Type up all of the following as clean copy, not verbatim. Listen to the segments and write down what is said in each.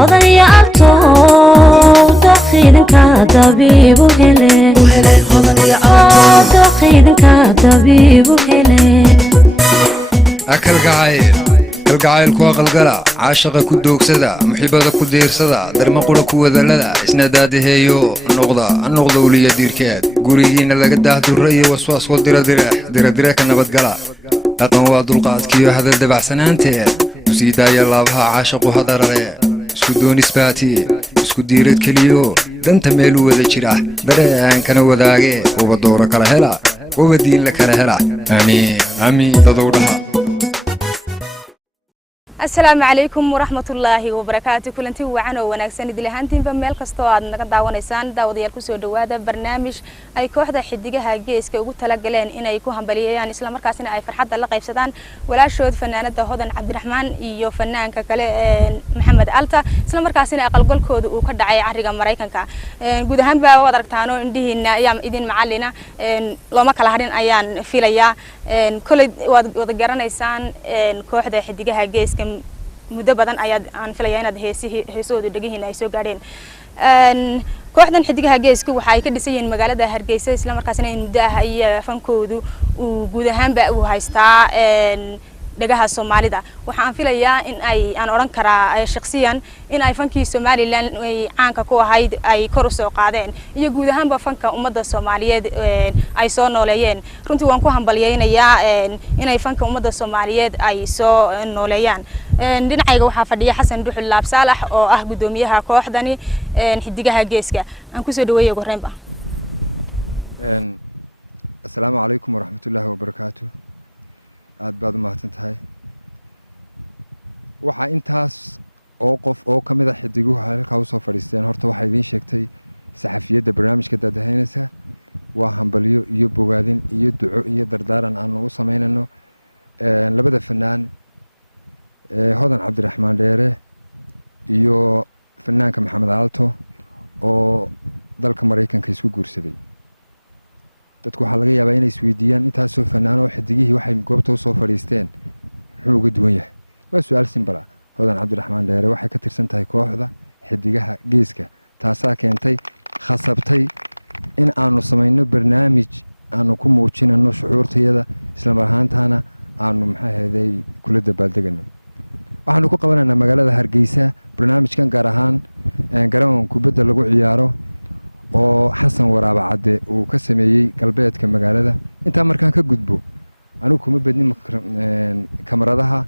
هذا ألتو دخيلك طبيب هلي دخيلك طبيب هلي أكل قعيل كوا قلقلا عاشق كدوك سدا محبة كدير سدا درمقول كوا ذلدا إسنادات هيو النقضة ولي ديركات قريين لقده درية وسواس ودرا كنبت قلا لكن هو دلقات كيو هذا الدبع سنانتين وسيدا يلابها عاشق هذا اسكو نسباتي اسكو ديرت كليو دنت ميلو وذا جرا دريان كان وداغي وبدورة كلا هلا وبدين لك هلا امين تدورها. السلام عليكم ورحمة الله وبركاته. كلنتي وعنا وناكسن إذا لهانتين بميل كستواد نقدر ونسان داوديال كسر دوادة برنامج أي كوحدة حديقة هاجيس كوجود تلاقلين إن أيكوهم بليه يعني إسلام مركزنا أي فرحة الله قيف سدان ولا شود فنانة هذا عبد الرحمن يو فنان ككله محمد ألتا إسلام مركزنا أقل قل كود وكرد عي عريقة مرايكن كا جود هم بقى ودركتانو إنديه إن أيام إذن معلنا لو ما كلهرين أيان فيليا كل ودقرنا إنسان كوحدة حديقة هاجيس مدة بدن أياد عن فليان هذا هيسود دقيه هنا يسوق قارين كواحدة حديقها جيس كوا حاي كده سين مقالة ده هرجيس إسلام مركزنا مدة هي فنكودو وجودهم بقى وهايستا دقها الصومالي ده وحان فليان إن أي أنا أوران كرا شخصيا إن أي فنكي الصومالي لان عنك كوا هاي أي كورس قاعدين يجودهم بفنك أمد الصومالية أي صون نوليين كنت وانكوهم بليين يا إن أي فنك أمد الصومالية أي صو نوليان دينعيga waxa fadhiya Xasan Duxul Laab Saalax oo ah gudoomiyaha kooxdani xidigaha geeska aan ku soo dhaweeyo goreynba السلام عليكم ورحمة الله وبركاته aad baad u mahadsantahay waxa intaas oo qof oo kamid ah xidiguhu halka u soo fadhiisteen horta waxa idin sheegtay saxafiyada barnaamijka dadaheynaysa waa hambaliyo iyo bogaadin iyo duco iyo dardaaran aan u sameynano labada fanaan هذا عبد الرحمن ديره iyo fanaanka maxamed aalto oo dalka Mareykanka isku guursaday dadku waxa laga yaabaa inay isweydiiyaan intaas oo fanaan oo xidigihii waxay goobta soo fadhiisteen wuxuu uga duwan yahay waa su'aal simbala هذا عبد الرحمن ديره waxay ka tirsan tahay kooxda xidigaha geeska taasaa keentay khasabtay in aanu sameeyno barnaamij aanu ku muujinano shucuurtayada isla marhaantana aanu maxaaheeday kula dabaaldegano waxaanu ku qabananaa magaalada Hargeysa barnaamijkan gaar ahaan garoon kubadda lagu ciyaaro oo Xasan Waraaba Cadde uu ka sameeyay galbeedka magaalada inta markaan ka gudbo anigu kuma badnin kamaradaha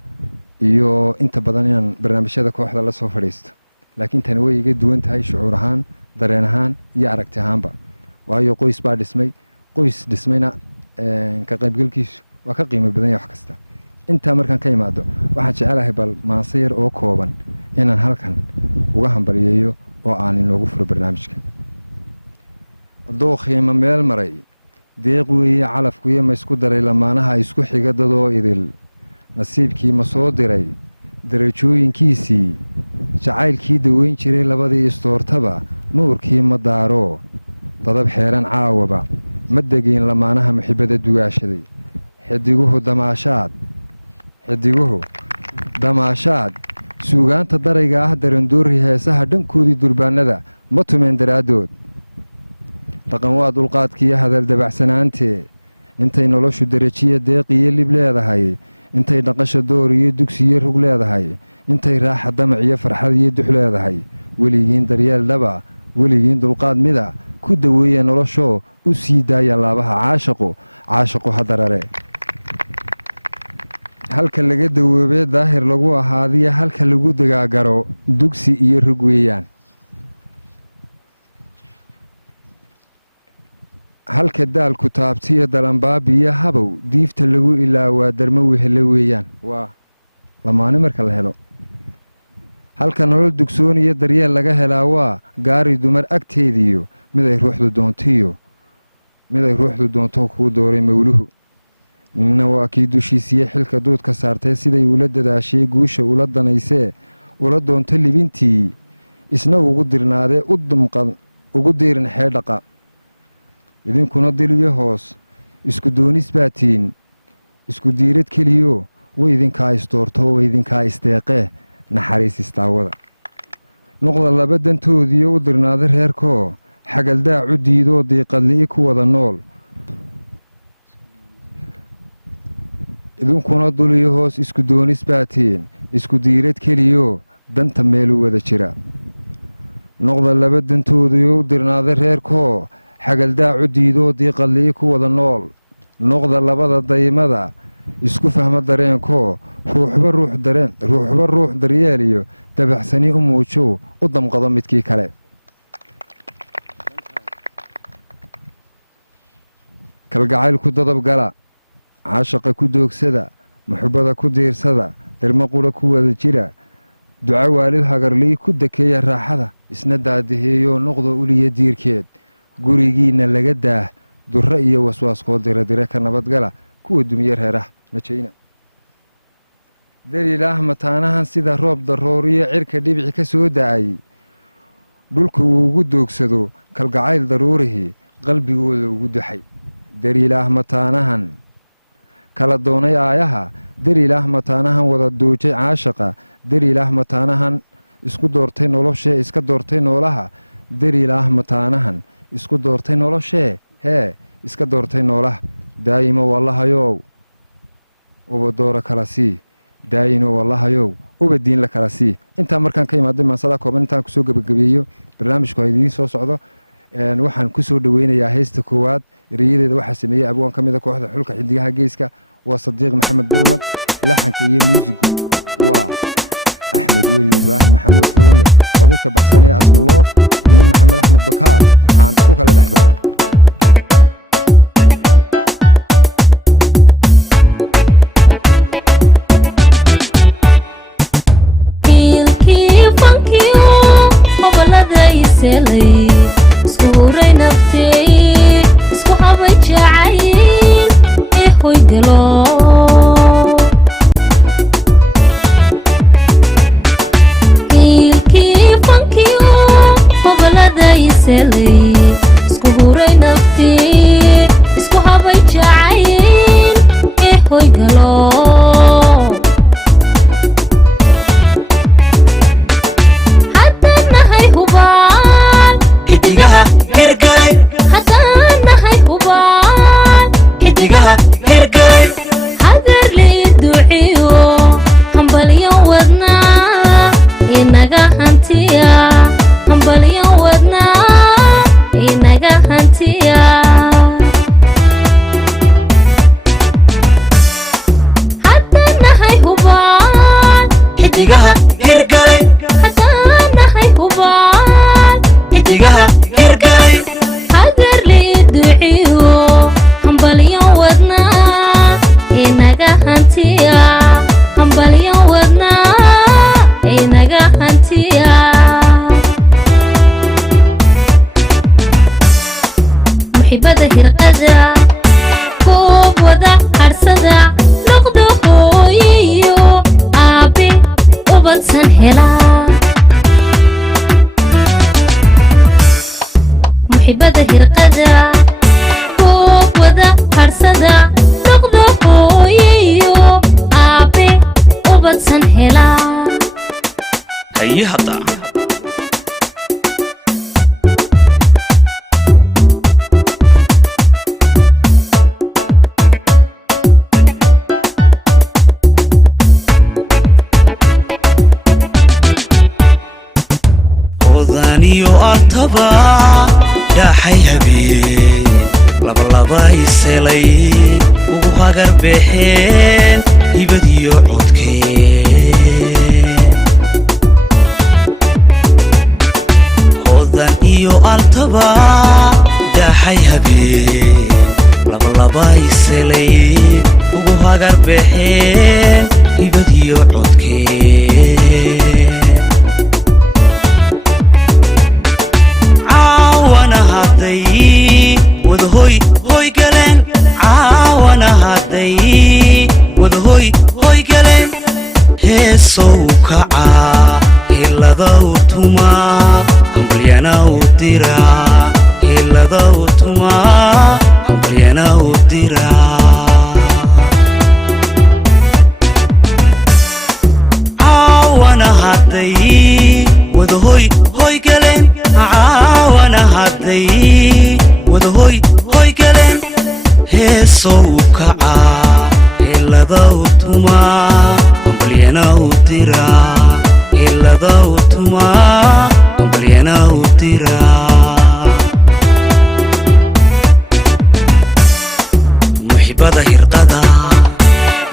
iyo inta badan inaan barnaamijyada kooxda la soo fadhiisto laakiin tan way iga duwan tahay shucuur ahaan dareen ahaan iyo aragti ahaanba waayo qoys baa dhismayna ka qaybgalkiisu waa ka qiimo badan wax kasta inta markaan ka imaado waxaan jecelahay bal maasir oo kooban inaan halkan uga hambaliyeeyo oo aan inoogu furo barnaamijka dookhima meel maray deeq weeye calafku iyo ma isku daray lamaanaha isku xiga dadoo idil nasiibkii ma soo diray darajooyinkiisii jacaylkii daweyn jiray labadii istoortaba nuurkii ma daaro dadab xeeran caawaba ma degeen lamaanaha muxibada dugaashaday xidiguhu damaashaad suugaanta darayga ah darandoori heesaha dhankoodii durbaanada ma tumeen daraadood dhaqan waa dulqaadkiiyo hadal dabacsanaantee intay noloshu darajiya deeq iyo lib leedahay intay dhaqasha door iyo dugsiyo rug leedahay intay raaxa damac iyo farxad iyo dux leedahay weligiin daryeel dhaba weligiin dulqaad mida ku daweeya noloshoo u sii daaya laabaha caashaqo hadarare halka laga dawoobee daahir lagu ahaadiya halka lagu dagaagaro dugsi iyo rug weeyaan halka daalku taabtiyo dalanbaabiyo habow diifta lagu ilaawaa darmo wehele weeyaan waa lamaane marka la helo halka nolol dugsoon iyo daryeel laga helaa waa gaari dumar agteediyo miday ruuxdu doonto kuu dooray mawluhu ninna waa kii dushiisiyo xilka duudka saartay siday ula dadaashay guusha ula danaysee ula doonto libintii isna ugu dirnaadee ugu diirin xeedhaqa idinkuna diliyo hoos isku doonis baatiin isku diirad keliyo way idinkaa isdoortoo way idinkaa isdeeqee naxariis istaawada noqda laba dantoodiiyo u dirnaada reerkoo xagaldaacu diidoo diiqadli'i ku wada nool idinkuna duliyo hoos isku doonis baatiin isku diirad keliyo danta meelu wada jira noqda laba dantoodiiyo u dirnaada reerkoo xagaldaacu diidoo diiqadli'i ku wada nool noqda labada daymada isku fahmo dareenkoo ruuxba ruux daryeel iyo dabacsani u muujow u damqado midkii kale kalgacayl ku dadabgala caashaqa ku doogsada muxubbada ku diirsada darma qura ku wada jira duca waalid hagarlii ku dakeeya raaxada isna daadaheeyoo noqdo uliya diirkeed gurigiinna laga daah durro iyo waswaaskoo diradire ka nabadgala kuwa dumiye reerah najayna daliilaah mataanahan sida roob darooriyo cirka dhibici ka soo da'ay dhulka uu ugu doogsado kalgacayl daruurihii qalbigooda ugu daxay daliilaah mataanahan kala doonay aayaha daliilaah mataanahan wada doojay caashaqa daliilaah mataanahan isku doortay noloshee iska doortay noolaha daliilaah mataanahan isku doortay noloshee hee iska doortay noolaha daa'imo wallahayow ubadoora kala sii daa'ino wallahayow ubadiin la kala sii intaa markaan ka imaaday maansada kooban intaan kusoo gebagabeeyo barnaamijku ha idiin soo socdo waxaan ku soo dhoweynayaa heesta koowaad erayadeeda waxaa sameeyey abwaan ka mida kooxda xulka xidigaha geeska waa sadiiq maxamed burmad laxanka iyo muusigu waa axmed weli ibraahim maxamuud furunle odayka baxsan ee asmaloof iyo maxamed axmed bakaal aan u kala dhex baxo heesow kaca udira hilada utuma hambalyana udira عاونا هاتي ودهوي هوي قلن عاونا هاتي ودهوي هوي قلن هيسو كعا إلا ذوتما أمبلينا وديرا إلا ذوتما أمبلينا وديرا محبة هرقدا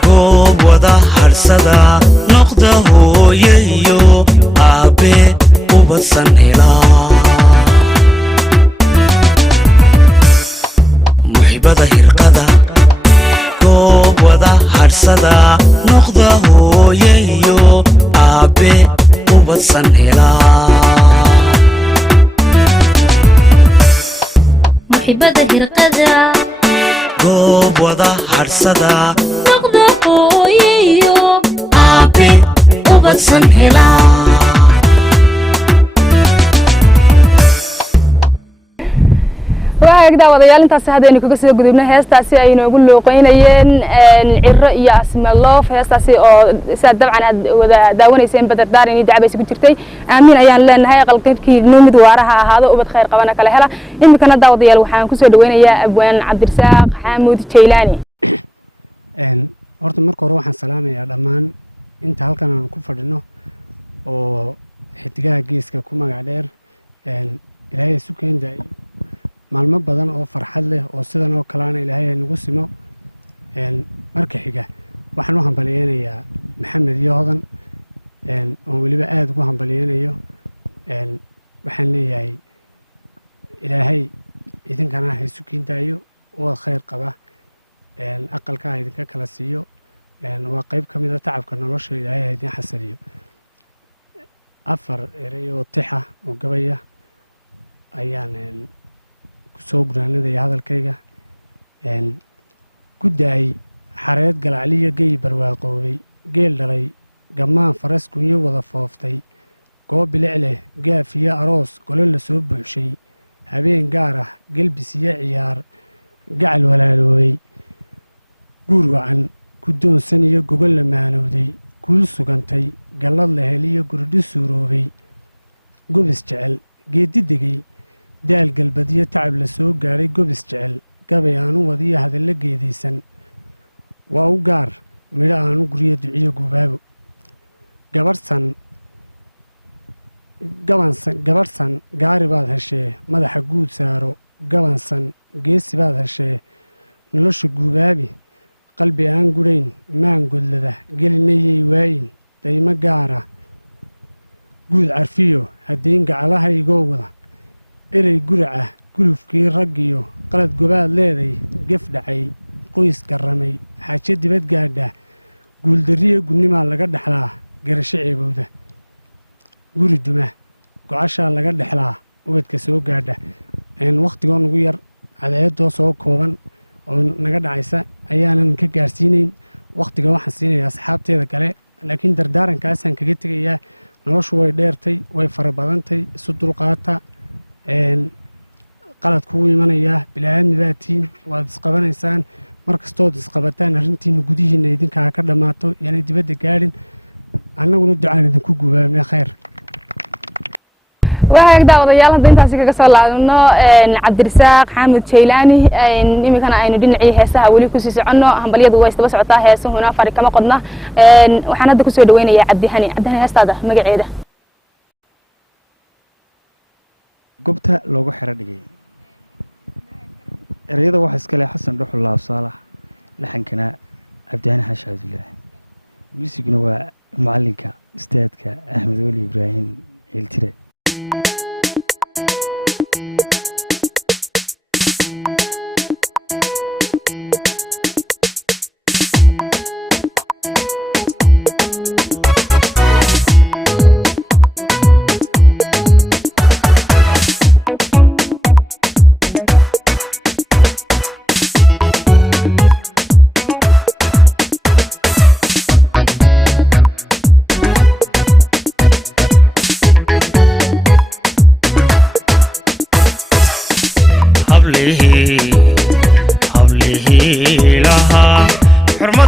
قوب ودا هرسدا نقده ييو أبي وبصن إلا محبة هرقدا قوب ودا هرسدا نقده ييو أبي وبصن إلا محبة هرقدا قوب ودا هرسدا نقدر قويو أبي وبصن إلا waagda wadayaal intaas hadaynu kaga soo gudubnay heestaasi ay inoogu looqeynayeen cirro iyo asmaloof heestaasi oo saa dabcan aad wada daawanayseen badardaarin iyo dacbaysi ku jirtay aamin ayaan leenahay qalqadkii noomid waaraha ahaado ubad khayr qabana kala hela imikana daawadayaal waxaan ku soo dhaweynayaa abwaan cabdirasaaq xamuud jeylaani horta marka hore waxaan salaamayaa dhammaan inta halkan aan ku fadhino oo xidigaha geeska ku magac dheer ilaahay isu keenday maalmo badan oo farxad leh oo sidan oo kalaana ilaahay nagu simo marka xiga waxaan u hambaliyeynayaa maxamed iyo hodan oo weliba aada ugu hambaliyeynayo waxaan leeyahay ilaahay idinkana ha isu kiintaayo waa khayr qaba aqalka ha idinka kala siiyo waa qayb ka mid a tacabka nolosha ilaahay ha idin xasaliyo afar erey oo tixa oo gabaya ayaan soo guraanadaya hadalkayga guddaay xareed galacliyo gey barwaaqoobay geel dhalay gammaan faras kunyo wada fooftay goob bilic leh gaaf iyo aroos golo la soo buuxshay habeen gaar ah gelbis iyo ciyaar gacal walaaloobay guur wacan guddoonsan iyo gogol la maanowday guul sugantay gallad la heliyo gurdhi suuroobay gobis jecel geeddi degay daal galbadiyo tacab la soo gaadhay gobis jecel gabay aanu wadiyo hadallo geedaysan waa u gaar midho aanu guryo duciyo gubaabo gabadhsan gaari baad heshee madaxa guud saaro gabansan geesi baad heshee nolosha guubaabi qalbi aan gudhayn maan godlada gelinayay waayin daymo gaara guud carfiyo haddayn gacalahaygoo wada erey guraca gulufkii raggiyo qalad gobaad leeday gef dhacay qoys garramay xaajo dibad gaadha guuldarriya gudnimaa laga dhexlaa garasho ceebowda guri duma gocashaa laga dhexlaa ubadka soo gaadha wakhtigoo nagu yar cadceeddoo soo kooban oo naga dhacaysa ayaanan ka gaarsiinayn wakhtiga waxaan siinayaa asxaabteeda kale laakiin dardaarankaasaan kaga tegayaa noloshu way dheertay way fara badantay isu dulqaata qalad kuu imanayaa bilaaadmi baatiin waad isqabanaysaan mar kastood isqabataan arrintiina gudihiinna idinkaa ka dhammaato yaanay dibadda gaadhin annaguna ducaan idinku gubaabnay khayr waagda wadayaal hadda intaasi kaga soo laadno cabdirasaaq xamuud jeylaani imikana aynu dhinacii heesaha weli kusii soconno hambalyadu way isdaba socotaa heesuhuna fari kama qodna waxaan hadda kusoo dhaweynayaa cabdihani heestaada magaceeda gobta loogu xiro dhigay ereyada waxa iska leh xasan dhuxul laab saalax laxankana cabdihani xaashi cabdilaahi muusiguna waa macalinka ustaadka axmed weli ibraahim ciiltire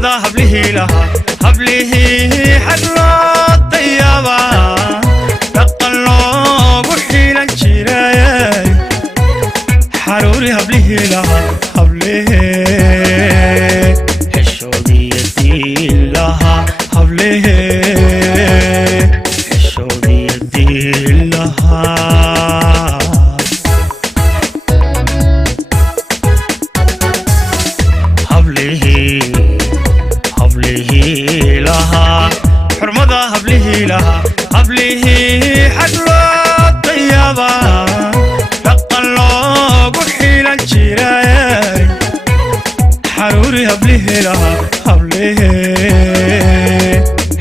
حرمضة هبله لها هبله حقلا طيبا تقلب وحيلا جراي حروري هبله لها هبله حشودي يدي لها هبله حشودي يدي لها هبله لها حرمضة هبله لها هبله حقلا طيبا تقلب وحيلا جراي حروري هبله لها هبله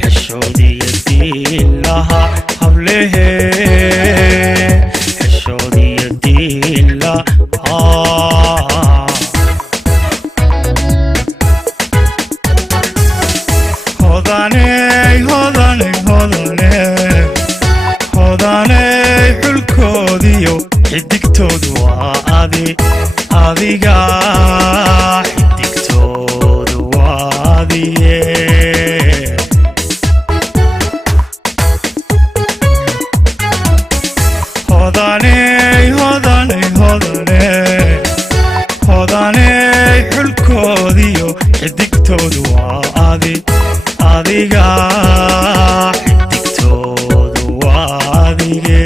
حشودي يدي لها هبله حشودي يدي لها hodaney xulkoodiyo xidigtoodu waa adiga xidigtoodu waa adiye hodaney xulkoodiyo xidigtoodu waa adiga xidigtoodu waa adige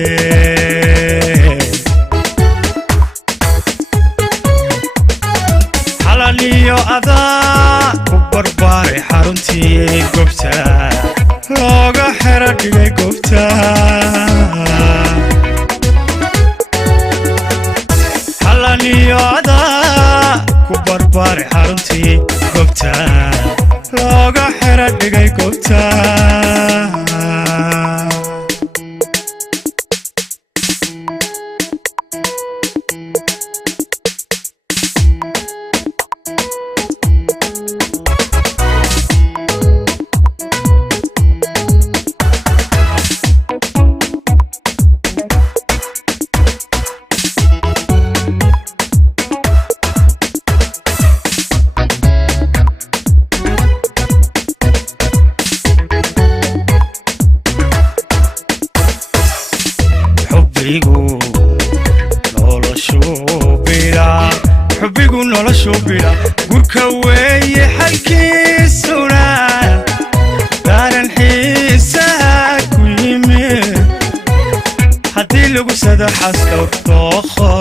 xalaliyo adaa ku barbaaray xaruntii gobta looga xero dhigay gobta xalaliyo adaa ku barbaaray xaruntii gobta looga xero dhigay gobta xubbigu noloshu bila gurka weeye xalkiisuna daaran xiisaha ku yimid haddii lagu sado xaska dookho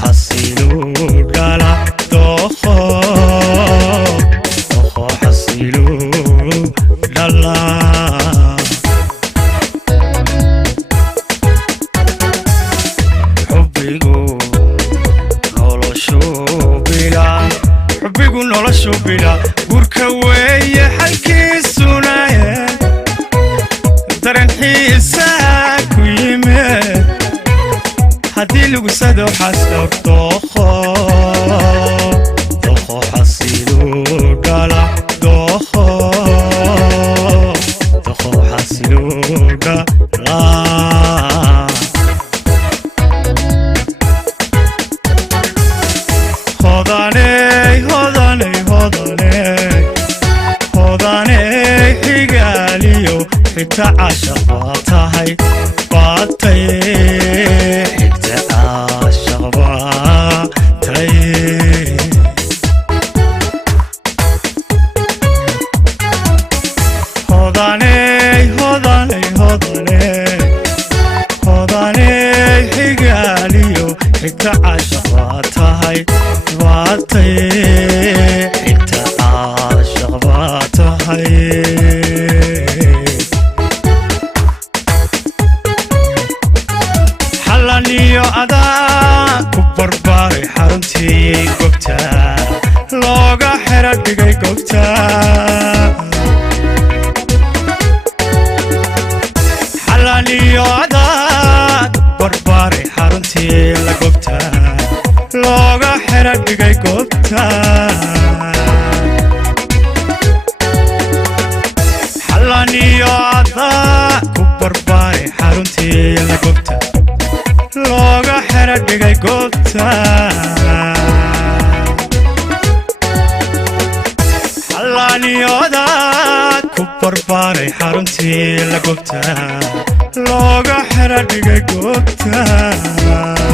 xasilu dhala dookho xasilu dhala xubbigu noloshu bila gurka weeye xalkiisuna daran xiisaha ku yimid haddii lagu sado xaska dookho xasilu dhala dookho xasilu dhala hodaney xigaaliyo xigta caashaq baatay xigta caashaq baatay hodaney xigaaliyo xigta caashaq baatay xigta caashaq baatay xalaniyo adaa ku barbaaray xaruntii gobta looga xero dhigay gobta xalaniyo adaa barbaaray xaruntii la gobta looga xero dhigay gobta xalaniyo adaa ku barbaaray xaruntii la gobta looga xero dhigay gobta xaruntii la gubta looga xira dhigay goobta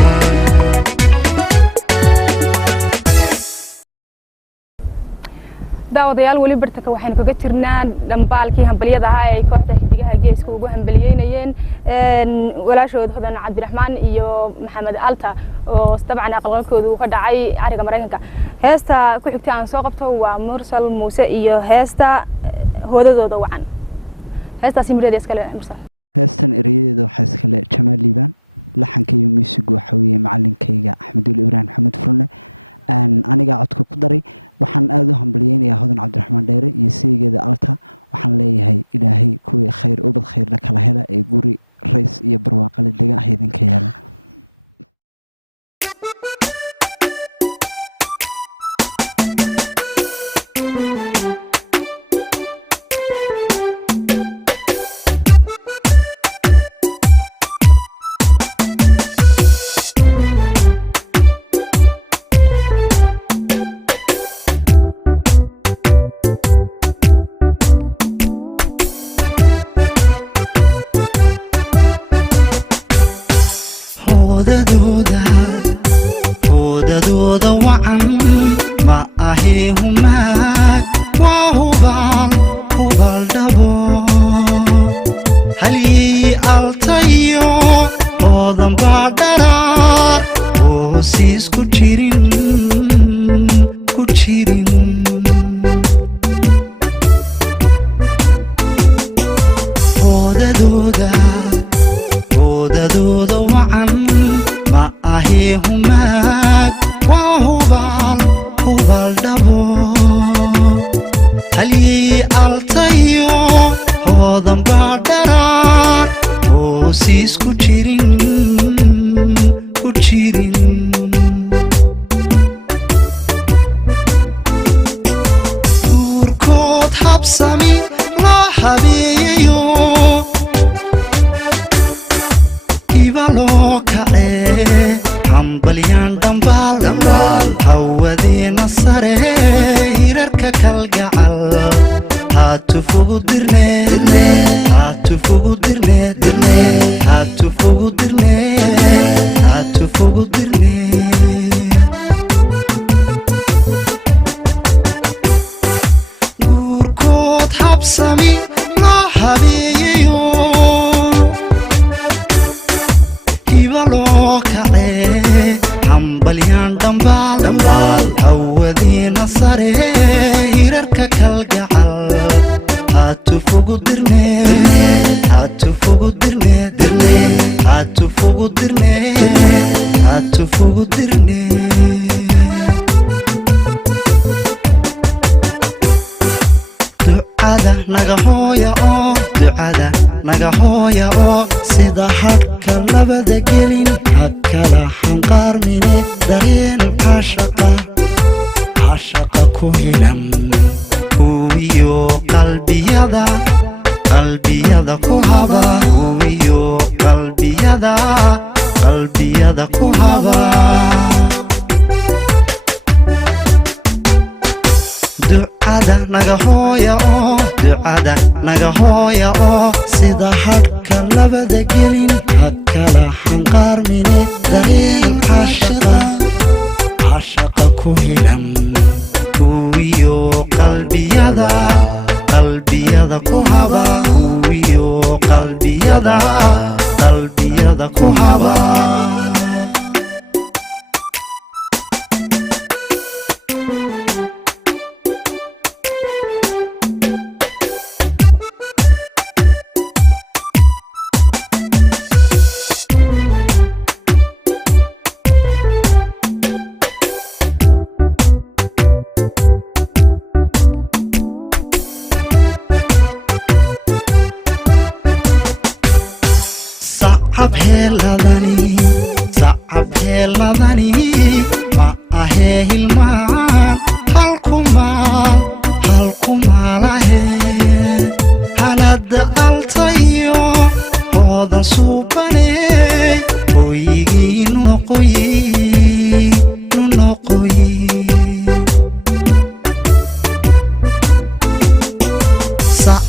daawadayaal weli bartanka waxaynu kaga jirnaa dhambaalkii hambaliyada ahaa ee kooxda xidigaha geeska ugu hambaliyeynayeen walaashood hodan cabdiraxmaan iyo maxamed alta oo dabcan aqalqalkooda uu ka dhacay ariga Mareykanka heesta ku xigtay aan soo qabto waa Mursal Muuse iyo heesta hoodadooda wacan heestaasi mireed iskale Mursal heestan eriyadeeda waxaa iskale Jamaal Liibaan laxanka iyo muusigu waxa weeye macallinkayga Axmed Ibrahim Maxamed Furne aniga codka ku daray waxaan aad u hambaliyeynayaa hodan cabdiraxmaan dheere iyo saygeeda alta waxaan leeyahay ilaahay kuwii khayr ubad khayr la kala hela ee guri rays iyo barwaaqale dega ah idinka yeela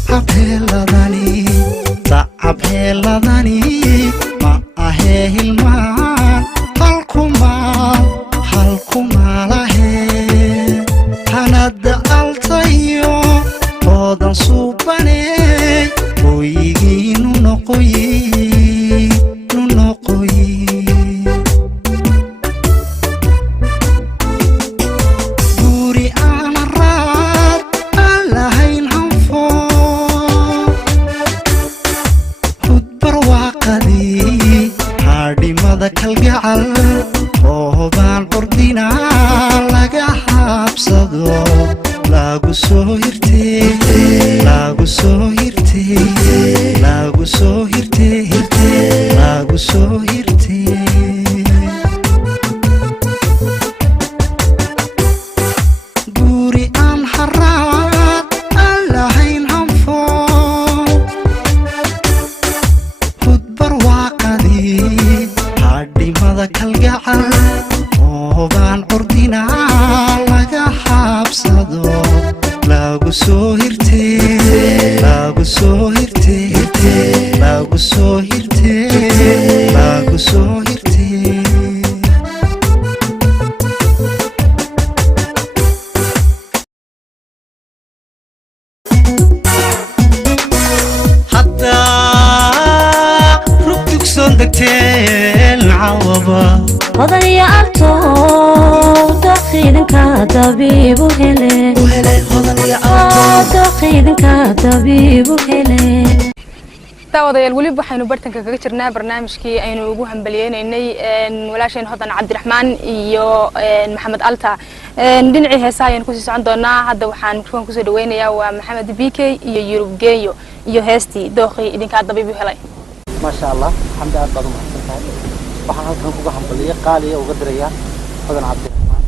Sacabeladani habheeladani ma ahee hilmaan halkumaalahe hanada altayo oodan suubane hooyigiinu noqoyi kalgacal oobaan ordina laga habsado lagu soo hirtee guri aan haraad aan lahayn hanfo hudbar waaqadii hadhimada kalgacal oobaan ordina laga habsado lagu soo hirtee hodan iyo alto doqidinka dabiibu hele daawadayaal weli waxaynu bartanka kaga jirnaa barnaamijkii aynu ugu hambaliyeynaynay walaasheen hodan cabdiraxmaan iyo maxamed alta dhinacii heesaha ayaynu kusii socon doonaa hadda waxaan kuwan kusoo dhaweynayaa waa maxamed bk iyo yurub geeyo iyo heestii dooqii idinkaa dabiibu helay ما شاء الله الحمد لله بعض محسن waxaan halkan uga hambaliyay qaaliya uga diraya hodan cabdiraxmaan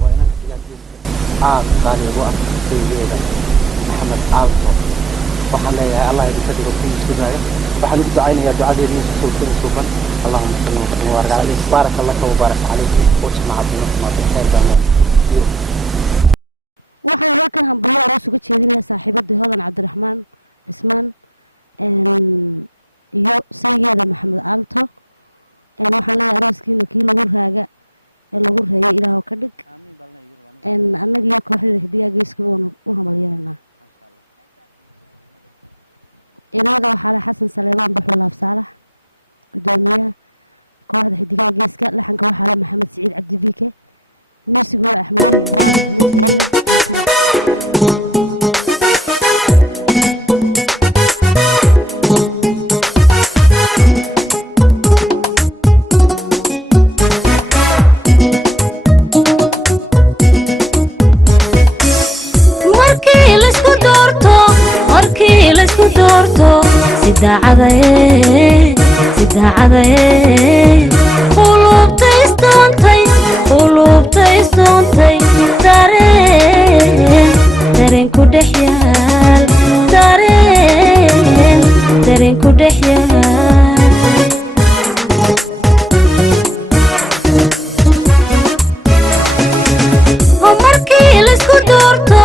waa inaan qaaliya ugu afkeeyay maxamed alto waxaan leeyahay allah idinka dhigo kii sugaaya waxaan ugu ducaynayaa ducadeedii soo suuban allahumma salli wa sallim wa barik alayhi barakallahu wa barak alayhi wa jama'a ma bixiyay waxaan halkan hambaliyo aroos uga jeedinayaa saaxiibadii hodan cabdiraxmaan ismaan iyo saygeeda maxamed alto waxaan leeyahay arooskiina kii lagu raaga ee lagu reeyay ilaahoo ka dhig annaga iyo kooxdeeda xidigaa geeska waanu u hambalyeelaynaa inada waxaa leh xasan saleebaan baxuu laabsaalax gudoomiyaha kooxda xidigaa geeska laxanka waxaa leh maxamed siciid cabdi bike muusigu waa axmed ibraahim maxamuud furale qulubta istoontay dareen ku dhex yaal dareen ku dhex yaal markii laysku doorto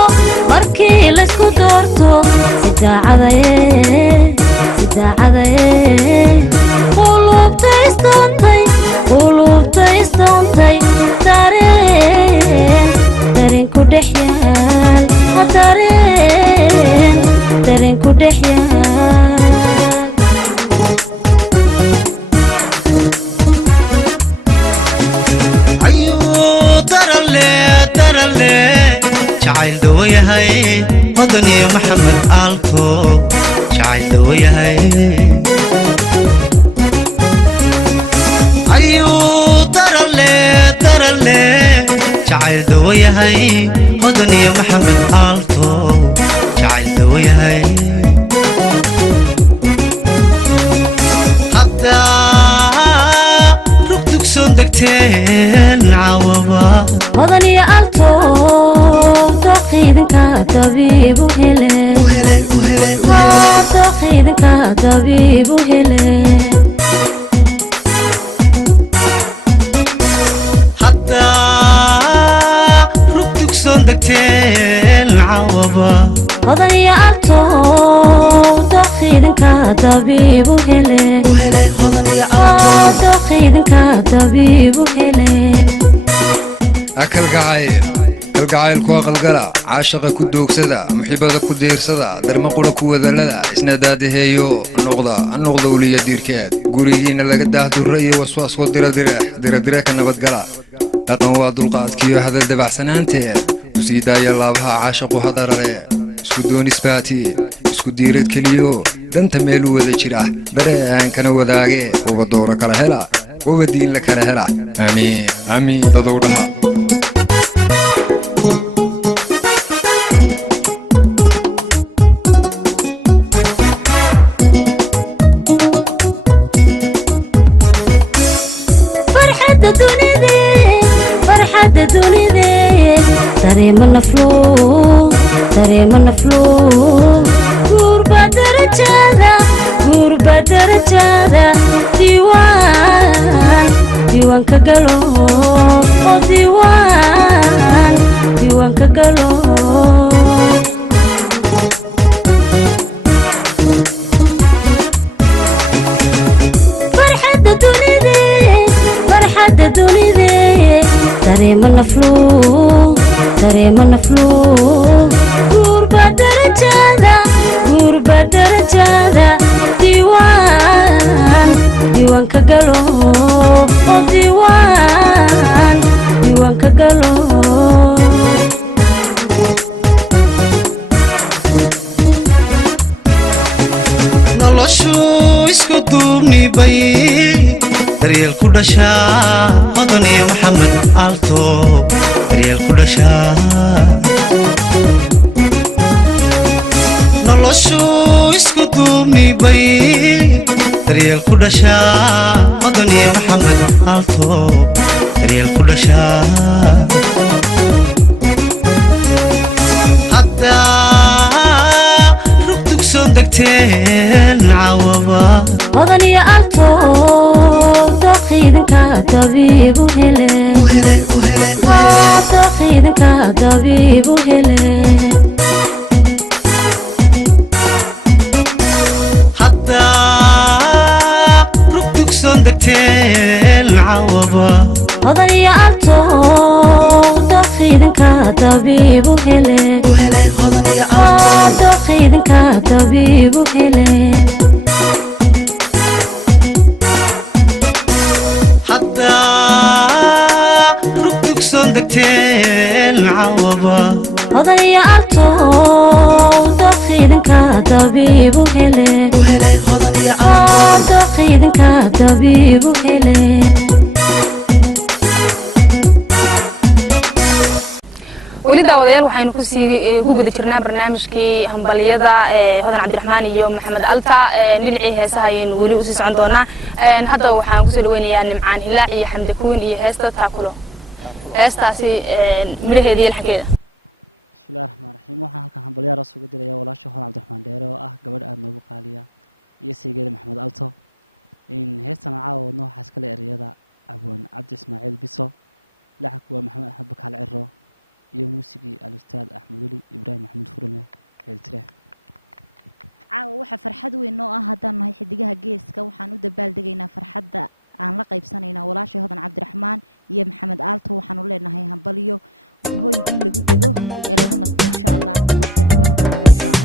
qulubta istoontay dareen ku dhex yaal dareen ku dhex yaal ayuu darale jacayl dhow yahay hodan iyo maxamed alto jacayl dhow yahay jacayl dhow yahay hodan iyo maxamed alto jacayl dhow yahay haddaa rugdug soo degteen caawaba hodan iyo alto doqidinka dabiibu hele doqidinka dabiibu hele hodan iyo alto doqidinka طبيب هلي دوقيدنك طبيب هلي أكل قعيل القعيل كوا قلقلا عاشق كدوك سدا محبة كدير سدا درما قولا كوا ذلدا إسناداده هيو النقضة ولي ديركات قوريين اللي قده درية وسواس ودير كنبت قلا لكن هو دلقات كيو هذا الدبع سنانتين وسيدا يلابها عاشق هذا رأي اسكو دون إسباتي اسكو ديرت كليو دانت ميلو وذا جراه بريان كان وذاقي وبدورة كالهلا وبدين لك الهلا آمين تدورها تريم النفلو غربة درجة ديوان كقلو ديوان كقلو فرحة دوني دي تريم النفلو غربة درجة ديوان كقلو ديوان كقلو نلاشو اسكو دوبني باي دريال كودشا مدني محمد آلتو دريال كودشا نلاشو اسكو دوبني باي دريال كودشا مدني محمد آلتو دريال كودشا حتى ربطك صدقتين عوضا وضني ألتو دوقيدنك طبيب هلي دوقيدنك طبيب هلي حتى ربطك صدقتين عوضا وضني ألتو دوقيدنك طبيب هلي دوقيدنك طبيب هلي حتى ربطك صدقتين عوضا وضني ألتو دوقيدنك طبيب هلي دوقيدنك طبيب هلي weli daawadayaal waxaynu ku guda jirnaa barnaamijkii hambaliyada hodan cabdiraxmaan iyo maxamed alta dhinacii heesaha ayaynu weli u sii socon doonaa hadda waxaan ku soo dhaweynayaa nimcaan hilaac iyo xamdi kuwin iyo heesta taakulo heestaasi midhaheeda iyo laxankeeda bismillahi raxmaan raxiim waxaan halkan hambalyaar uga dirayaa walaasha hodan cabdiraxmaan dheere oo ah gabadh aad noogu qaaliya iyo saygeeda maxamed alto heestan caawa nooxa iskale ereyada abwan cabdi ismaaciil biso laxanku waa maxamed axmed bakaal ciro iyo muusigii al-ustaad axmed weli ibraahim maxamuud furune eeltire caawa waxa farxad weyn noo ah haddaan nahay xidigaha geeska waxaan u dabaaldegaynaa farxadda aan la qaybsanaynaa walaashay hodan cabdiraxmaan iyo maxamed aalto waxaanu leenahay hambaliyo hooygii lagu dego ee lagu nasto insha allah waxay rabana ka hadlaysaa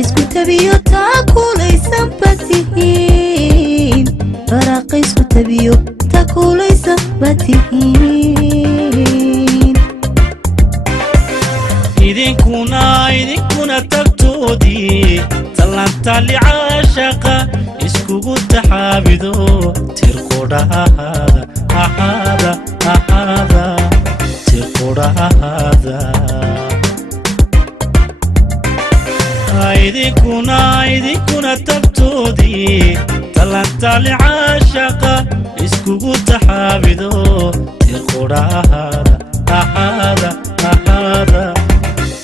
isku tabiyo taa kulaysan batihiin taxaabido tirqudhaada ahaada ahaada tirqudhaada idinkuna tabtoodii talantaali caashaqa iskugu taxaabido tirqudhaada ahaada ahaada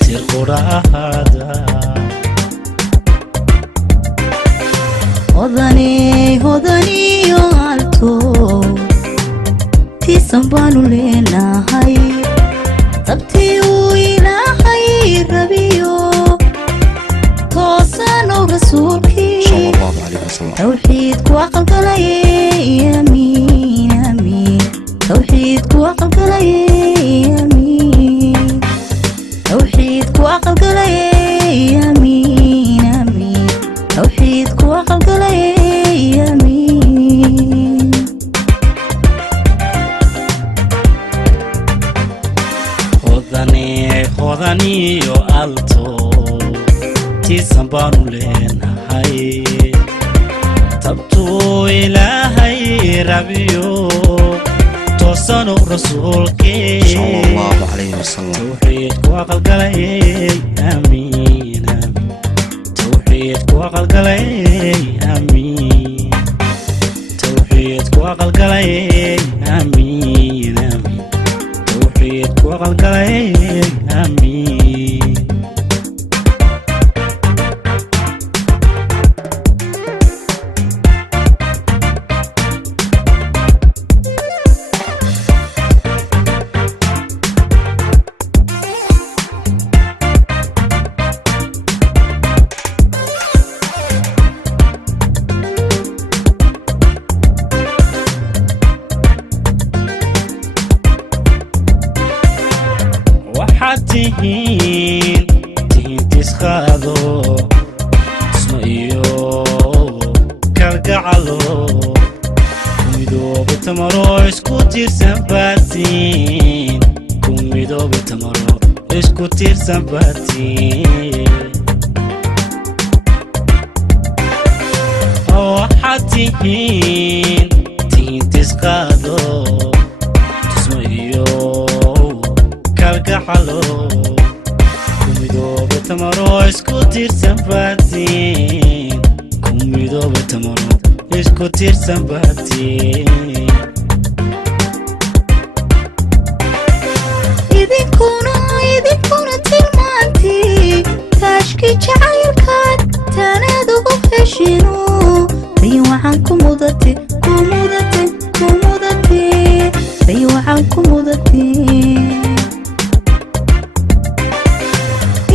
tirqudhaada hodaniyo alto tiisan baanu leenahay tabtii uu ilaahay rabiyo toosanow rasuulkii tawxiidku aqalgalaye amiin amiin tawxiidku aqalgalaye amiin tawxiidku aqalgalaye amiin amiin tawxiidku aqalgalaye amiin hodaniyo alto tiisan baanu leenahay tabtuu ilaahay rabiyo toosano rasuulkii tawxiidku aqalgalaye amiin tawxiidku aqalgalaye amiin tawxiidku aqalgalaye amiin tawxiidku aqalgalaye amiin tihiin tisqaado isma iyo kalgacalo midooba tamaro isku tiirsan baatiin ku midooba tamaro isku tiirsan baatiin waxaad tihiin tisqaado isma iyo kalgacalo tamaro isku tiirsan baatiin ku midooba tamaro isku tiirsan baatiin idinkuna tilmaantii taashkii jacaylkan taanaad ugu heshino day waxaan ku mudatay day waxaan ku mudatay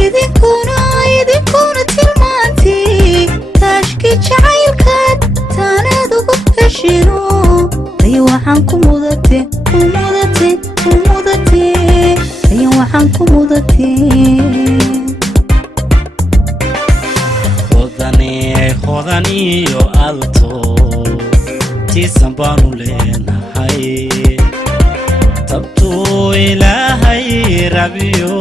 idinkuna tilmaantii taashkii jacaylkan taanaad ugu heshino day waxaan ku mudatay day waxaan ku mudatay hodaniyo alto tiisan baanu leenahay tabtuu ilaahay rabiyo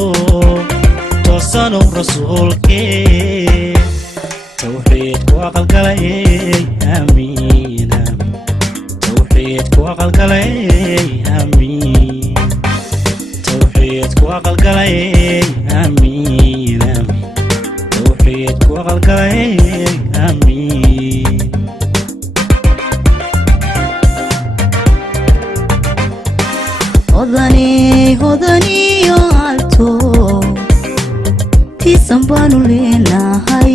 toosano rasuulkii tawxiidku aqalgalaye amiin tawxiidku aqalgalaye amiin tawxiidku aqalgalaye amiin tawxiidku aqalgalaye amiin hodaniyo alto tiisan baanu leenahay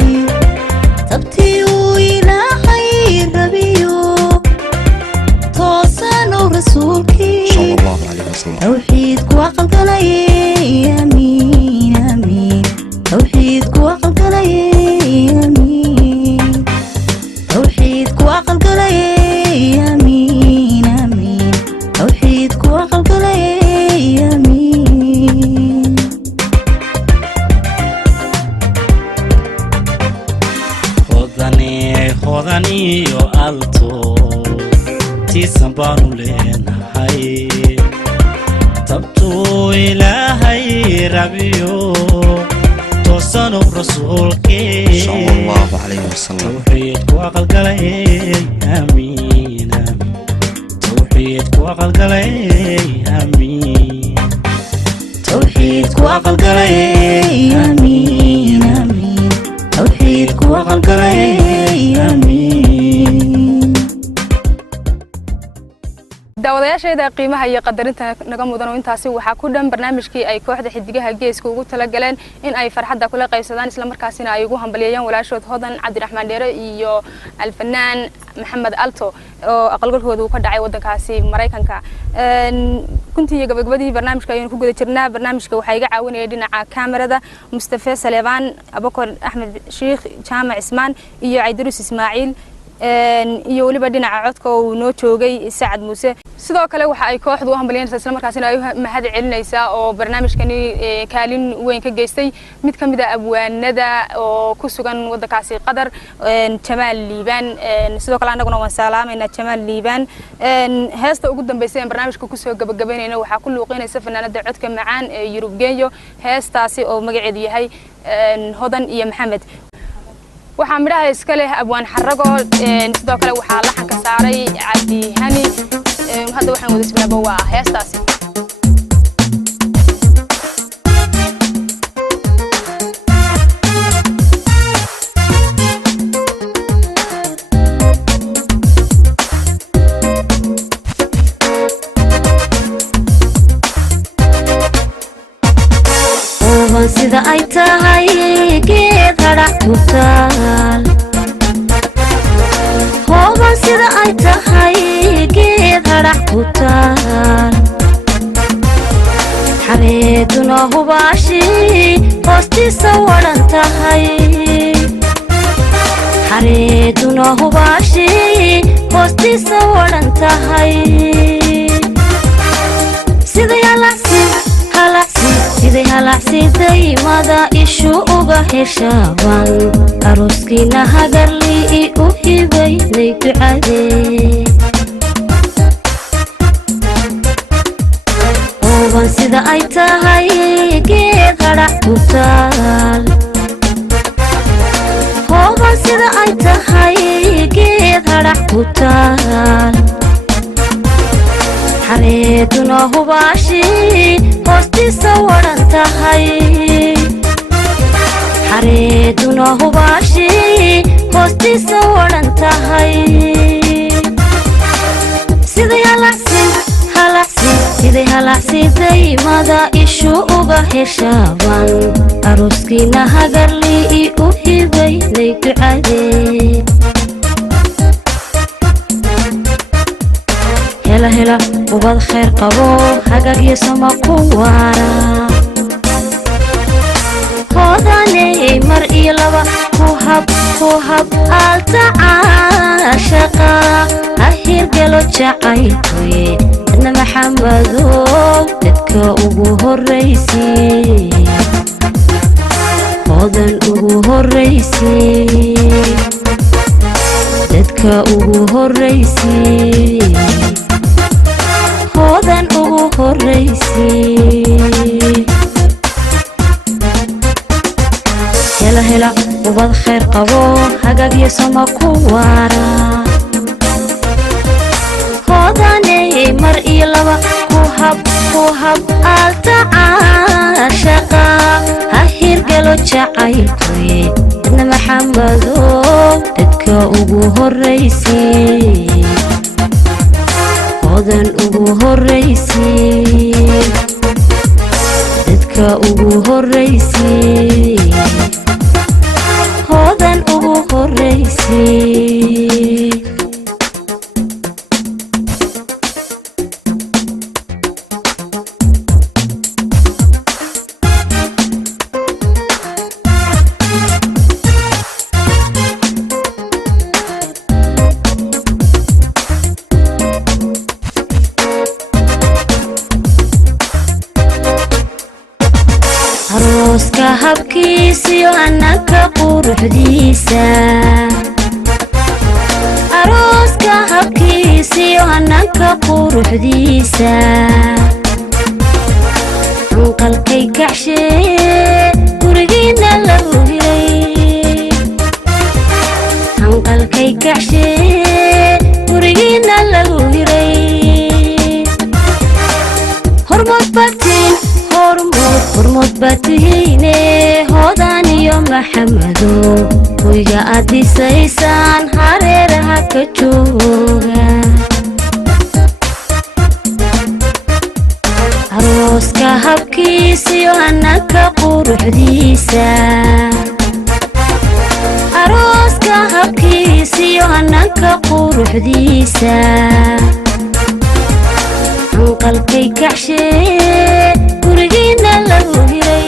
tabtii uu ilaahay rabiyo toosanow rasuulkii tawxiidku aqalgalaye amiin amiin tawxiidku aqalgalaye amiin tawxiidku aqalgalaye amiin amiin tawxiidku aqalgalaye amiin hodaniyo alto tiisan baanu leenahay tabtuu ilaahay rabiyo toosano rasuulkii tawxiidku aqalgalaye amiin وعقل قلي آمين توحيدك وعقل قلي آمين آمين توحيدك وعقل قلي آمين daawadayaashayda qiimaha iyo qadarinta naga mudan intaasi waxa ku dhan barnaamijkii ay kooxda xidigaha geeska ugu tala galeen in ay farxadda kula qaybsadaan isla markaasina ay ugu hambaliyayaan walaashood Hodan Cabdiraxmaan Dheere iyo alfanaan Maxamed Alto oo aqalgalkooda uu ka dhacay wadankaasi Mareykanka kuntii gabagabadii barnaamijka ayaan ku guda jirnaa barnaamijka waxa iga caawinayay dhinaca kaamirada Mustafa Saleeban Abakar Axmed Sheekh Jaamac Ismaan iyo Ciidrus Ismaaciil iyo waliba dhinaca codka uu noo joogay Saacad Muuse sidoo kale waxa ay kooxdu u hambaliyeen isla markaasina ay mahad celinaysaa oo barnaamijkani kaalin weyn ka geystay mid kamid ah abwaanada oo ku sugan wadankaasi Qatar Jamaal Liibaan sidoo kale anaguna waan salaamayna Jamaal Liibaan heesta ugu dambeysay barnaamijka ku soo gabagabeynayna waxa ku luuqinaysa fanaanada codka macaan ee Yurub Geeyo heestaasi oo magaceedu yahay Hodan iyo Maxamed waxaan midhaha iska leh abwaan xarago sidoo kale waxaa la xanka saaray Cabdi Hani hadda waxaan wada isbilaabo waa heestaasi sida ay tahay geed qarax ku taal hooban sida ay tahay geed qarax ku taal xareeduna hubaashi hoostiisa waran tahay xareeduna hubaashi hoostiisa waran tahay sida yalaasi sidii halacsiintay mada ishu uga heshaban aroskiina hagarli u hibaynay ducadee ooban sida ay tahay geed qarax ku taal ooban sida ay tahay geed qarax ku taal xareeduna hubaashi hoostiisa waran tahay xareeduna hubaashi hoostiisa waran tahay sidii halacsiintay mada ishu uga heshaban aroskiina hagarli u hibaynay ducadee hela hela ubad khayr qabo hagagiyo sama ku waara Hodanay mar iyo laba ku hab alta caashaqa ahir galo jacaylkuye ana Maxamedo dadka ugu horeysay Hodan ugu horeysay dadka ugu horeysay Hodan ugu horeysay hela hela ubad khayr qabo hagagiyo sama ku waara Hodanay mar iyo laba ku hab alta caashaqa ahir galo jacaylkuye ana Maxamedo dadka ugu horeysay Hodan ugu horeysay dadka ugu horeysay Hodan ugu horeysay habkiisiyo anaka quruxdiisa arooska habkiisiyo anaka quruxdiisa qalkay kaxshee gurigiina lagu hiray qalkay kaxshee gurigiina lagu hiray maxamedo hoyga aad dhisaysaan hareeraha ka jooga arooska habkiisiyo annaga quruxdiisa arooska habkiisiyo annaga quruxdiisa anqalkay kaxshee gurigiina lagu hiray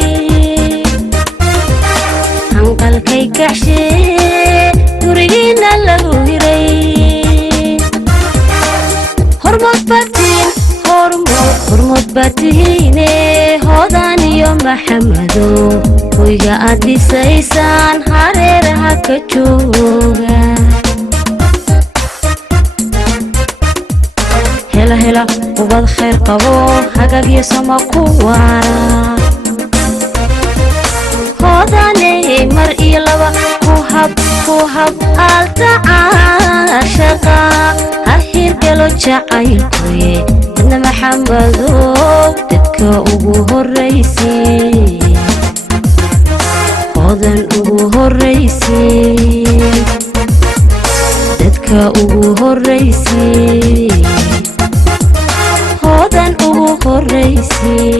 anqalkay kaxshee gurigiina lagu hiray hormod baatihiine hodan iyo maxamedo hoyga aad dhisaysaan hareeraha ka jooga hela ubad khayr qabo hagagyo sama ku waara hodaney mar iyo laba ku hab altacaashaqa ha hirgalo jacaylkuye adna maxamedo dadka ugu horraysay hodan ugu horraysay dadka ugu horraysay hodan ugu horraysay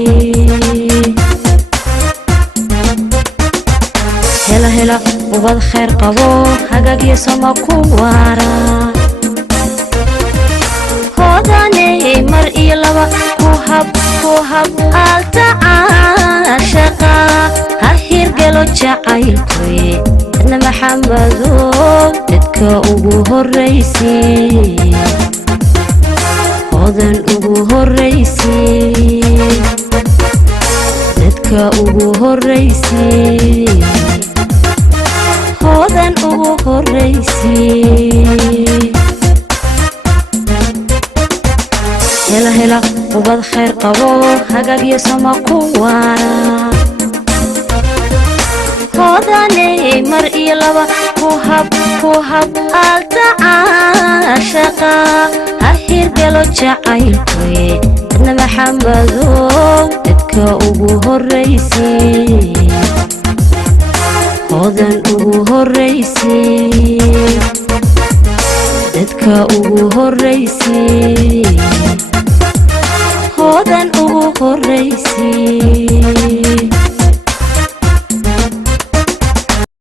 hela ubad khayr qabo hagagyo sama ku waara hodaney mar iyo laba ku hab altacaashaqa ha hirgalo jacaylkuye adna maxamedo dadka ugu horraysay hodan ugu horraysay dadka ugu horraysay hodan ugu horraysay hela ubad khayr qabo hagagyo sama ku waara hodaney mar iyo laba ku hab altacaashaqa ha hirgalo jacaylkuye adna maxamedo dadka ugu horraysay hodan ugu horraysay dadka ugu horraysay hodan ugu horraysay